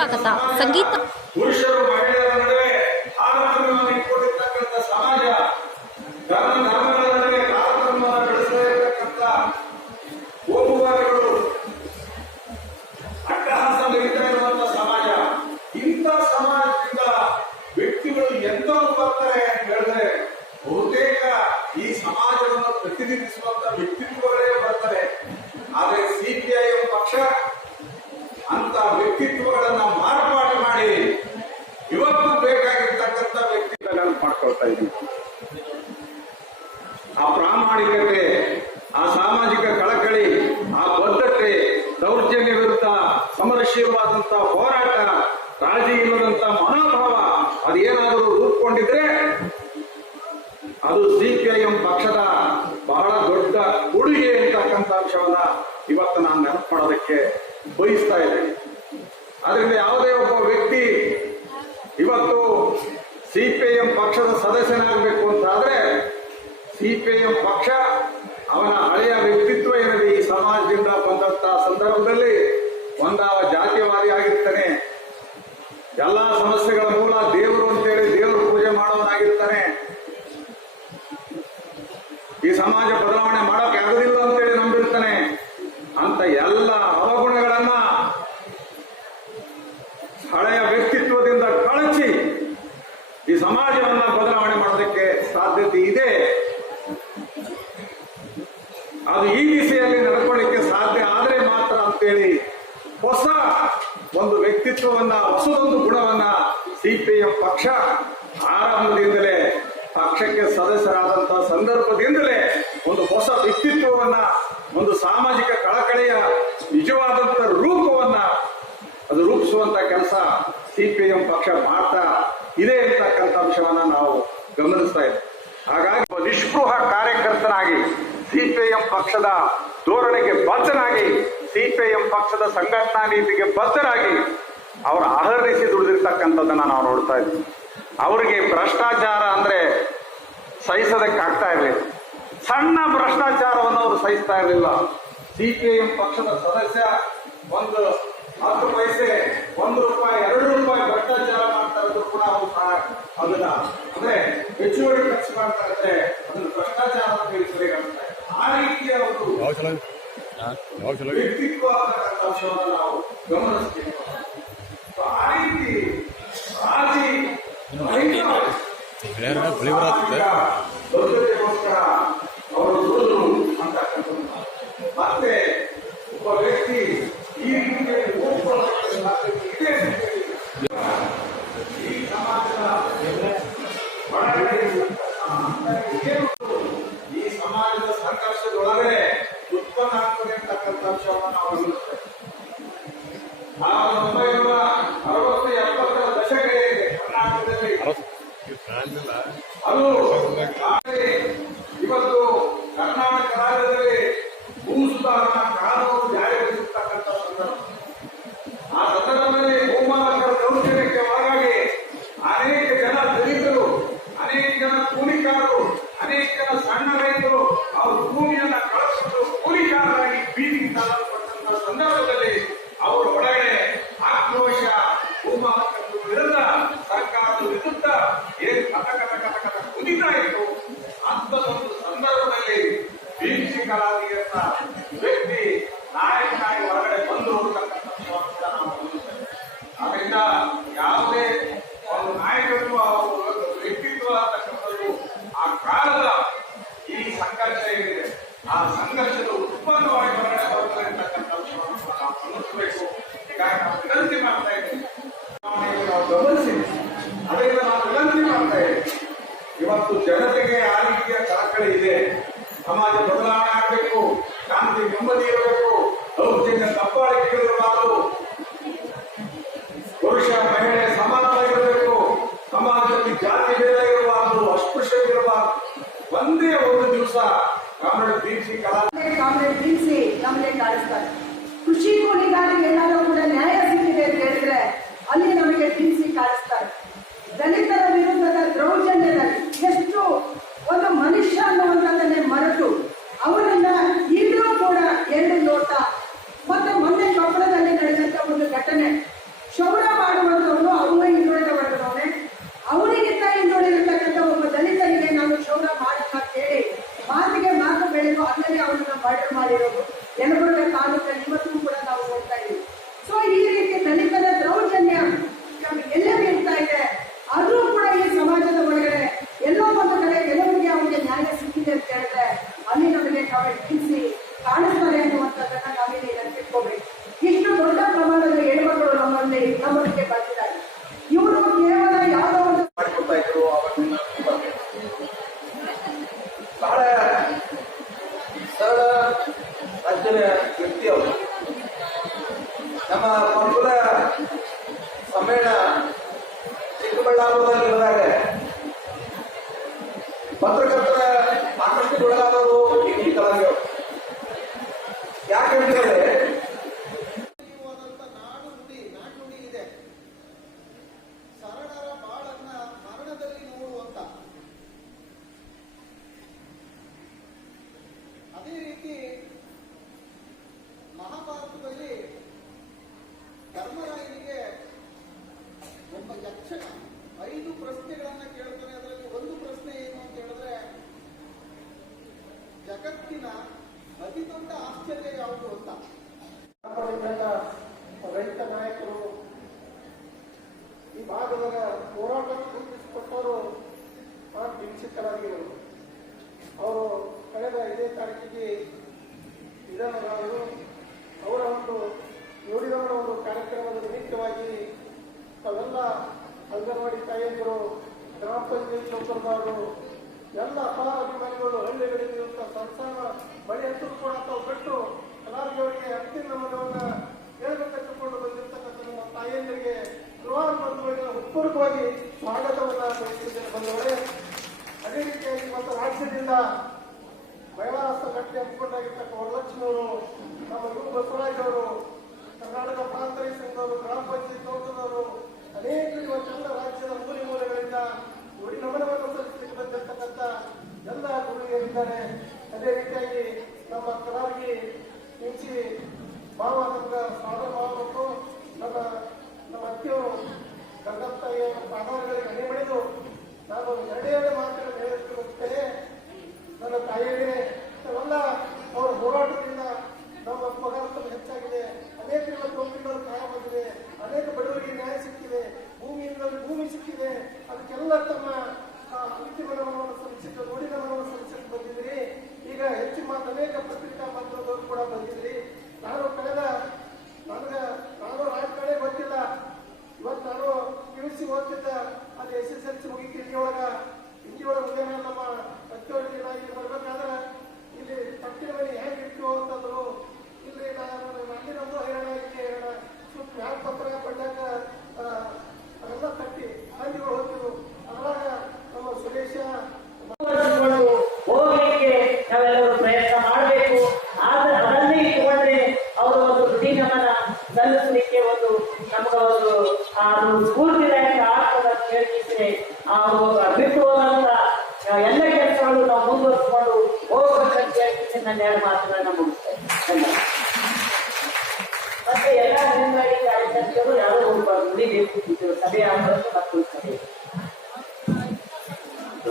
ಸ್ವಾಗತ. ಸಂಗೀತ. ಪುರುಷರು, ಮಹಿಳೆಯರ ನಡುವೆ ತಾರತಮ್ಯವನ್ನು ಇಟ್ಕೊಂಡಿರ್ತಕ್ಕಂಥ ಸಮಾಜ, ಧರ್ಮ, ಧರ್ಮಗಳ ನಡುವೆ ತಾರತಮ್ಯವನ್ನು ಬೆಳೆಸಲಿರ್ತಕ್ಕಂಥ ಕೋಮುವಾದಿಗಳು ಅಟ್ಟಹಾಸ ಮೆರೀತಾ ಇರುವಂತ ಸಮಾಜ, ಇಂಥ ಸಮಾಜದಿಂದ ವ್ಯಕ್ತಿಗಳು ಎಂತವ್ರು ಬರ್ತಾರೆ ಅಂತ ಹೇಳಿದ್ರೆ ಬಹುತೇಕ ಈ ಸಮಾಜವನ್ನು ಪ್ರತಿನಿಧಿಸುವಂತ ವ್ಯಕ್ತಿತ್ವಗಳೇ ಬರ್ತಾರೆ. ಆದ್ರೆ ಸಿಪಿಐಎಂ ಪಕ್ಷ ಅಂತ ವ್ಯಕ್ತಿತ್ವಗಳನ್ನ ಮಾರ್ಪಾಡು ಮಾಡಿ ಇವತ್ತು ಬೇಕಾಗಿರ್ತಕ್ಕಂಥ ವ್ಯಕ್ತಿಗಳನ್ನು ಮಾಡ್ಕೊಳ್ತಾ ಇದ್ದೀವಿ ಆ ಪ್ರಾಮಾಣಿಕತೆ, ಆ ಸಾಮಾಜಿಕ ಕಳಕಳಿ, ಆ ಬದ್ಧತೆ, ದೌರ್ಜನ್ಯ ವಿರುದ್ಧ ಸಮರಶೀಲವಾದಂತಹ ಹೋರಾಟ ರಾಜಿ ಇಲ್ಲದಂತ ಮನೋಭಾವ ಅದೇನಾದರೂ ರೂಪುಕೊಂಡಿದ್ರೆ ಅದು ಸಿಪಿಐಎಂ ಪಕ್ಷದ ಬಹಳ ದೊಡ್ಡ ಕೊಡುಗೆ ಅಂತಕ್ಕಂಥ ಅಂಶವನ್ನ ಇವತ್ತು ನಾನು ನೆನಪು ಮಾಡೋದಕ್ಕೆ ಬಯಸ್ತಾ ಇದೆ. ಅದರಿಂದ ಯಾವುದೇ ಒಬ್ಬ ವ್ಯಕ್ತಿ ಇವತ್ತು ಸಿಪಿಐಎಂ ಪಕ್ಷದ ಸದಸ್ಯನಾಗಬೇಕು ಅಂತಾದ್ರೆ ಸಿಪಿಐಎಂ ಪಕ್ಷ ಅವನ ಹಳೆಯ ವ್ಯಕ್ತಿತ್ವ ಏನಿದೆ ಈ ಸಮಾಜದಿಂದ ಬಂದಂತ ಸಂದರ್ಭದಲ್ಲಿ ಒಂದಾವ ಜಾತಿವಾದಿ ಆಗಿರ್ತಾನೆ ಎಲ್ಲಾ ಸಮಸ್ಯೆಗಳ ಮೂಲ ದೇವರು ಅಂತೇಳಿ ದೇವರು ಪೂಜೆ ಮಾಡೋನಾಗಿರ್ತಾನೆ ಈ ಸಮಾಜ ಬದಲಾವಣೆ ಮಾಡಕ್ ಆಗುದಿಲ್ಲ ಅಂತೇಳಿ ನಂಬಿರ್ತಾನೆ ಅಂತ ಎಲ್ಲ ಅವಗುಣಗಳನ್ನ ಹಳೆಯ ವ್ಯಕ್ತಿತ್ವದಿಂದ ಕಳಚಿ ಈ ಸಮಾಜವನ್ನ ಬದಲಾವಣೆ ಮಾಡೋದಕ್ಕೆ ಸಾಧ್ಯತೆ ಇದೆ. ಅದು ಈ ದಿಸೆಯಲ್ಲಿ ನಡ್ಕೊಳ್ಳಿಕ್ಕೆ ಸಾಧ್ಯ ಆದ್ರೆ ಮಾತ್ರ ಅಂತೇಳಿ ಹೊಸ ಒಂದು ವ್ಯಕ್ತಿತ್ವವನ್ನ, ಹೊಸದೊಂದು ಗುಣವನ್ನ ಸಿಪಿಎಂ ಪಕ್ಷ ಆರಂಭದಿಂದಲೇ, ಪಕ್ಷಕ್ಕೆ ಸದಸ್ಯರಾದಂತಹ ಸಂದರ್ಭದಿಂದಲೇ ಒಂದು ಹೊಸ ವ್ಯಕ್ತಿತ್ವವನ್ನ, ಒಂದು ಸಾಮಾಜಿಕ ಕಳಕಳಿಯ ನಿಜವಾದಂತ ರೂಪವನ್ನ ಅದು ರೂಪಿಸುವಂತ ಕೆಲಸ ಸಿಪಿಎಂ ಪಕ್ಷ ಮಾಡ್ತಾ ಇದೆ ಅಂತಕ್ಕಂಥ ಅಂಶವನ್ನು ನಾವು ಗಮನಿಸ್ತಾ ಇದ್ದೇವೆ. ಹಾಗಾಗಿ ನಿಷ್ಪೃಹ ಕಾರ್ಯಕರ್ತನಾಗಿ ಸಿಪಿಎಂ ಪಕ್ಷದ ಧೋರಣೆಗೆ ಬದ್ಧನಾಗಿ ಸಿಪಿಎಂ ಪಕ್ಷದ ಸಂಘಟನಾ ನೀತಿಗೆ ಬದ್ಧರಾಗಿ ಅವರು ಆಹರಿಸಿ ದುಡಿದಿರ್ತಕ್ಕಂಥದ್ದನ್ನ ನಾವು ನೋಡ್ತಾ ಇದ್ದೀವಿ. ಅವರಿಗೆ ಭ್ರಷ್ಟಾಚಾರ ಅಂದ್ರೆ ಸಹಿಸೋದಕ್ಕಾಗ್ತಾ ಇರಲಿಲ್ಲ. ಸಣ್ಣ ಭ್ರಷ್ಟಾಚಾರವನ್ನು ಅವರು ಸಹಿಸ್ತಾ ಇರಲಿಲ್ಲ. ಸಿಪಿಐಎಂ ಪಕ್ಷದ ಸದಸ್ಯ ಒಂದು ಹತ್ತು ಪೈಸೆ, ಒಂದು ರೂಪಾಯಿ, ಎರಡು ರೂಪಾಯಿ ಭ್ರಷ್ಟಾಚಾರ ಕೂಡ ಅವರು ಅದನ್ನ ಅಂದ್ರೆ ಹೆಚ್ಚುವರಿ ಖರ್ಚು ಮಾಡ್ತಾ ಇದ್ರೆ ಅದನ್ನ ಭ್ರಷ್ಟಾಚಾರ ಅಂತ. ಆ ರೀತಿಯ ಒಂದು ವ್ಯಕ್ತಿತ್ವ ಅಂಶವನ್ನು ನಾವು ಗಮನಿಸ್ತೀವಿ ಆ ರೀತಿ ರಾಜಿ ಅವರು ದುಡಿದ್ರು ಅಂತಕ್ಕಂಥದ್ದು ಮತ್ತೆ ಒಬ್ಬ ವ್ಯಕ್ತಿ ಈ ರೀತಿಯಲ್ಲಿ ಓದ್ಕೊಳ್ಳೋದಕ್ಕೆ ಸಾಧ್ಯತೆ ಇದೆ ಅಂತ ಹೇಳಿ ಈ ಸಮಾಜದ ಒಳಗಡೆ ಇರುವಂತಹ ಏನು ಈ ಸಮಾಜದ ಸಂಘರ್ಷದೊಳಗೆ ಉತ್ಪನ್ನ ಆಗ್ತದೆ ಅಂತಕ್ಕಂಥ ಅಂಶವನ್ನು ನಾವು ಗಮನಿಸ್ತೇವೆ ಸಾವಿರದ ಒಂಬೈನೂರ ಅರವತ್ತು ಎಪ್ಪತ್ತರ ದಶಕ ಇದೆ ಕರ್ನಾಟಕದಲ್ಲಿ ಅದು ಆದರೆ ಇವತ್ತು ಕರ್ನಾಟಕ ರಾಜ್ಯದಲ್ಲಿ ಭೂ ಸುಧಾರಣಾ ಕಾನೂನು ಜಾರಿಗೊಳಿಸಿರ್ತಕ್ಕಂಥ ಸಂದರ್ಭ ಆ ಸಂದರ್ಭದಲ್ಲಿ ಭೂಮಾಲಕರ ದೌರ್ಜನ್ಯಕ್ಕೆ ಒಳಗಾಗಿ ಅನೇಕ ಜನ ದಲಿತರು ಅನೇಕ ಜನ ಕೂಲಿಕಾರರು ಅನೇಕ ಜನ ಸಣ್ಣ ರೈತರು ಅವ್ರ ಭೂಮಿಯನ್ನ ಕಳಿಸಿಕೊಂಡು ಕೂಲಿಕಾರರಾಗಿ ಬೀದಿಗೆ ತಳ್ಳಲ್ಪಟ್ಟಂತ ಸಂದರ್ಭದಲ್ಲಿ ಅವರ ಒಳಗಡೆ ಆಕ್ರೋಶ ಭೂಮಾಲಕರ ವಿರುದ್ಧ ಸರ್ಕಾರದ ವಿರುದ್ಧ ಏನು ಕಥ ಕಥ ಕಥ ಕಥ ಕುದಿತಾ ಇತ್ತು ಅಂಥದೊಂದು ಸಂದರ್ಭದಲ್ಲಿ ವೀಕ್ಷಕರಾಗಿರಂತ ವ್ಯಕ್ತಿ ನಾಯಕನಾಗಿ ಹೊರಗಡೆ ಬಂದು ಹೋಗ್ತಕ್ಕಂಥ ವಿಷಯವನ್ನ ನಾವು ಗಮನಿಸ್ತೇವೆ. ಅದರಿಂದ ಯಾವುದೇ ಒಂದು ನಾಯಕತ್ವ ಒಂದು ವ್ಯಕ್ತಿತ್ವ ಅಂತಕ್ಕಂಥದ್ದು ಆ ಕಾಲದ ಈ ಸಂಘರ್ಷ ಏನಿದೆ ಆ ಸಂಘರ್ಷದ ಉತ್ಪನ್ನವಾಗಿ ಹೊರಗಡೆ ಬರ್ತದೆ ಅಂತಕ್ಕಂಥ ವಿಷಯವನ್ನು ನಾವು ಗಮನಿಸಬೇಕು ಹೀಗಾಗಿ ನಾವು ವಿನಂತಿ ಮಾಡ್ತಾ ಇದ್ದೀವಿ ಚುನಾವಣೆಯನ್ನು ನಾವು ಗಮನಿಸಿ ಅದರಿಂದ ನಾವು ವಿನಂತಿ ಮಾಡ್ತಾ ಇದ್ದೀವಿ ಇವತ್ತು ಜನತೆಗೆ ಆ ರೀತಿಯ ಕಳಕಳಿ ಇದೆ ಸಮಾಜ ಬದಲಾವಣೆ ಆಗಬೇಕು ಶಾಂತಿ, ನೆಮ್ಮದಿ ಇರಬೇಕು. ದೌರ್ಜನ್ಯ ದಬ್ಬಾಳಿಕೆಗಳಿರಬಾರದು ಪುರುಷ, ಮಹಿಳೆ ಸಮಾನವಾಗಿರಬೇಕು. ಸಮಾಜದಲ್ಲಿ ಜಾತಿ ಭೇದ ಇರಬಾರದು ಅಸ್ಪೃಶ್ಯವಿರಬಾರದು ಒಂದೇ ಒಂದು ದಿವಸ ಕಾಮ್ರೇಡ್ ದೀಕ್ಷಿ ಕಲಾ ಕಾಂಗ್ರೆಸ್ ನಿಲ್ಲಿಸಿ ನಮಗೆ ಕಾಣಿಸ್ತಾರೆ ಕೃಷಿ ಕೂಲಿಗಾರಿಗೆ ಏನಾದರೂ ಕೂಡ ನ್ಯಾಯ ಸಿಕ್ಕಿದೆ ಅಂತ ಹೇಳಿದ್ರೆ ಅಲ್ಲಿ ನಮಗೆ ದಿನಸಿ ಕಾಣಿಸ್ತಾರೆ ದಲಿತರ ವಿರುದ್ಧದ ದೌರ್ಜನ್ಯದಲ್ಲಿ ಎಷ್ಟು ಒಂದು ಮನುಷ್ಯ ಅನ್ನುವಂಥದ್ದನ್ನೇ ಮರೆತು ಅವರನ್ನ ಈಗಲೂ ಕೂಡ ಎರಡು ಲೋಟ ಮತ್ತೆ ಮೊನ್ನೆ ಕೊಪ್ಪಳದಲ್ಲಿ ನಡೆದಂತ ಒಂದು ಘಟನೆ ಶೋ ಬೆಳೆದು ಅಲ್ಲೇ ಅವರನ್ನ ಮರ್ಡರ್ ಮಾಡಿರೋದು ಯಲಬುರ್ಗ ತಾಲೂಕಲ್ಲಿ ಇವತ್ತಿಗೂ ಕೂಡ ನಾವು ನೋಡ್ತಾ ಇದ್ದೀವಿ ಸೊ ಈ ರೀತಿ ದಲಿತರ ದೌರ್ಜನ್ಯ ನಮ್ಗೆ ಎಲ್ಲೆಲ್ಲಿ ಇರ್ತಾ ಇದೆ ಆದ್ರೂ ಕೂಡ ಈ ಸಮಾಜದ ಒಳಗಡೆ ಎಲ್ಲೋ ಒಂದು ಕಡೆ ಕೆಲವರಿಗೆ ಅವರಿಗೆ ನ್ಯಾಯ ಸಿಕ್ಕಿದೆ ಅಂತ ಹೇಳಿದ್ರೆ ಅಲ್ಲಿ ನಮಗೆ ನಾವು ಅದೇ ರೀತಿ ಮಹಾಭಾರತದಲ್ಲಿ ಧರ್ಮರಾಯನಿಗೆ ಒಬ್ಬ ಯಕ್ಷಣ ಐದು ಪ್ರಶ್ನೆಗಳನ್ನ ಕೇಳ್ತಾನೆ, ಅದರಲ್ಲಿ ಒಂದು ಪ್ರಶ್ನೆ ಏನು ಅಂತ ಹೇಳಿದ್ರೆ, ಜಗತ್ತಿನ ಅತಿ ದೊಡ್ಡ ಆಶ್ಚರ್ಯ ಯಾವುದು ಅಂತ. ರೈತ ನಾಯಕರು ಈ ಭಾಗದ ಹೋರಾಟ ಗುರುತಿಸಿಕೊಟ್ಟವರು ಆ ಕಿಂಚಿತರಾಗಿರೋರು ಅವರು ಕಳೆದ ಐದೇ ತಾರೀಕಿಗೆ ನಿಧನರಾದರು. ಅವರ ಒಂದು ನುಡಿದವರ ಒಂದು ಕಾರ್ಯಕ್ರಮದ ನಿಮಿತ್ತವಾಗಿ ತಾವೆಲ್ಲ ಅಂಗನವಾಡಿ ತಾಯಿಯಂದರು ಗ್ರಾಮ ಪಂಚಾಯತ್ ನೌಕರದಾರರು ಎಲ್ಲ ಅಪಾರ ಅಭಿಮಾನಿಗಳು ಹಳ್ಳಿಗಳಿರುವಂತಹ ಸಣ್ಣ ಓದ್ತಿದ್ದ ಅದು ಎಸ್ ಎಸ್ ಎಲ್ ಸಿ ಮುಗಿತು ಇಲ್ಲಿ ಒಳಗ ಇಲ್ಲಿ ಒಳಗ ಮುಗಿಯೋಣ ನಮ್ಮ ಹತ್ತೇಳು ನಾ ಇಲ್ಲಿ ಬರ್ಬೇಕಾದ್ರೆ ಇಲ್ಲಿ ಪಟ್ಟಿನ ಮನೆ ಹೇಗೆ ಇಟ್ಟು ಅಂತಂದ್ರು, ಇಲ್ಲಿ ನಾನು ಅಲ್ಲಿ ನಮ್ದು ಹೈರಾಣ, ಇಲ್ಲಿ ಹೈರಾಣ. ಸುತ್ತ ಮ್ಯಾಲ ಪತ್ರ ಬಂದಾಗ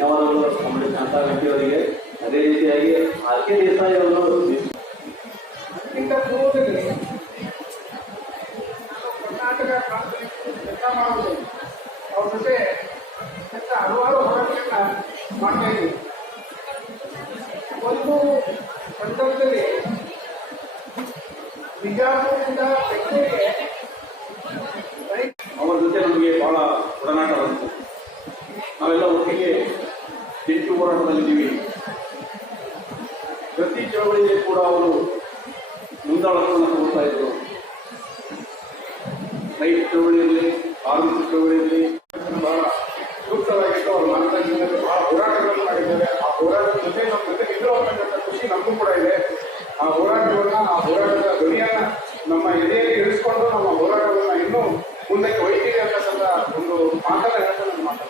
ಧನ್ಯವಾದಗಳು ಕಮಲಿ ಕಾಂತಾಗಟ್ಟಿ ಅವರಿಗೆ ಅದೇ ರೀತಿಯಾಗಿ ಆರ್ ಕೆ ದೇಸಾಯಿ ಅವರು ಕರ್ನಾಟಕ ಕೆಲಸ ಮಾಡುವುದು ಜೊತೆ ಕೆಲಸ ಹಲವಾರು ಹೋರಾಟಗಳನ್ನ ಮಾಡ್ತಾ ಇದ್ದೀವಿ. ಒಂದು ಸಂದರ್ಭದಲ್ಲಿ ಬಿಜಾಪುರದಿಂದ ಬೆಂಗಳೂರಿಗೆ ರೈತ ಅವರ ಜೊತೆ ನಮಗೆ ಬಹಳ ಒಡನಾಟ ಬಂತು. ನಾವೆಲ್ಲ ಒಟ್ಟಿಗೆ ಹೋರಾಟದಲ್ಲಿದ್ದೀವಿ ಪ್ರತಿ ಚಳವಳಿಗೆ ಕೂಡ ಅವರು ಮುಂದಾಳತ್ವವನ್ನು ತಗೊಳ್ತಾ ಇದ್ರು. ರೈತ ಚಳವಳಿಯಲ್ಲಿ, ಕಾರ್ಮಿಕ ಚಳವಳಿಯಲ್ಲಿ ಬಹಳ ಸೂಕ್ತವಾಗಿತ್ತು. ಅವ್ರು ಮಾಡ್ತಾ ಇದ್ದಾರೆ. ಬಹಳ ಹೋರಾಟಗಳನ್ನು ಮಾಡಿದ್ದಾರೆ. ಆ ಹೋರಾಟದ ಜೊತೆ ನಮ್ಮ ಜೊತೆ ಇದ್ರು ಅಂತಕ್ಕಂಥ ಖುಷಿ ನಮಗೂ ಕೂಡ ಇದೆ. ಆ ಹೋರಾಟವನ್ನ, ಆ ಹೋರಾಟದ ಧ್ವನಿಯನ್ನ ನಮ್ಮ ಎದೆಯಲ್ಲಿ ಇರಿಸಿಕೊಂಡು ನಮ್ಮ ಹೋರಾಟವನ್ನ ಇನ್ನೂ ಮುಂದಕ್ಕೆ ಒಯ್ತೀವಿ ಅಂತಕ್ಕಂಥ ಒಂದು ಮಾತನ್ನ ಹೇಳ್ತಾ ನಾನು ಮಾತಾಡ್ತೀನಿ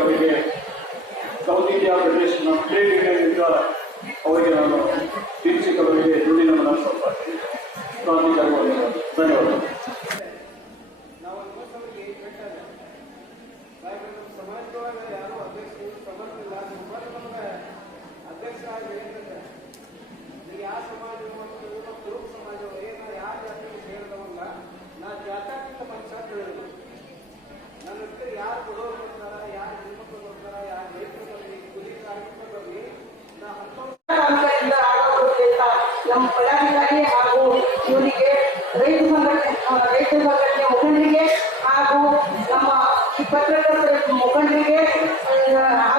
ಫೌಂಡೇಶನ್ ಭೇಟಿಗಳಿಂದ ಅವರಿಗೆ ನಾನು ಆ,